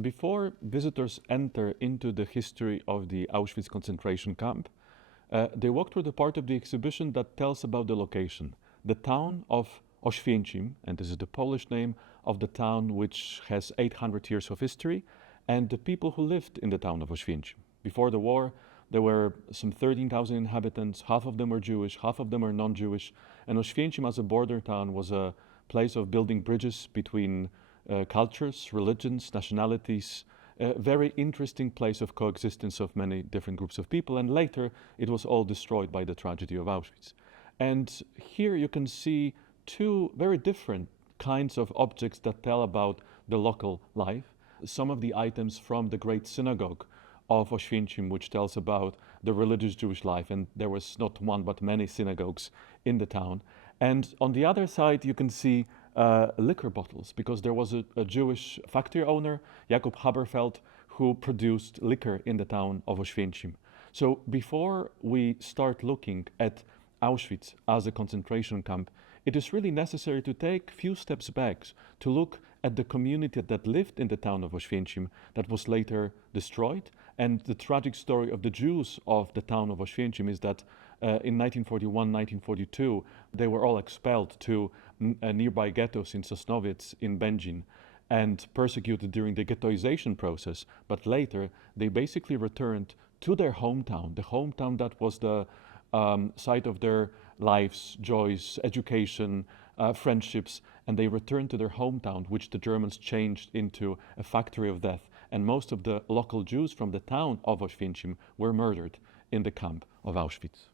Before visitors enter into the history of the Auschwitz concentration camp, they walk through the part of the exhibition that tells about the location, the town of Oświęcim, and this is the Polish name of the town which has 800 years of history, and the people who lived in the town of Oświęcim. Before the war, there were some 13,000 inhabitants, half of them were Jewish, half of them are non-Jewish, and Oświęcim as a border town was a place of building bridges between cultures, religions, nationalities, a very interesting place of coexistence of many different groups of people, and later it was all destroyed by the tragedy of Auschwitz. And here you can see two very different kinds of objects that tell about the local life. Some of the items from the great synagogue of Oświęcim, which tells about the religious Jewish life, and there was not one but many synagogues in the town. And on the other side you can see liquor bottles, because there was a Jewish factory owner, Jakob Haberfeld, who produced liquor in the town of Oświęcim. So before we start looking at Auschwitz as a concentration camp, it is really necessary to take a few steps back to look at the community that lived in the town of Oświęcim that was later destroyed. And the tragic story of the Jews of the town of Oświęcim is that in 1941, 1942, they were all expelled to nearby ghettos in Sosnowiec, in Będzin, and persecuted during the ghettoization process. But later, they basically returned to their hometown, the hometown that was the site of their lives, joys, education, friendships, and they returned to their hometown, which the Germans changed into a factory of death. And most of the local Jews from the town of Oświęcim were murdered in the camp of Auschwitz.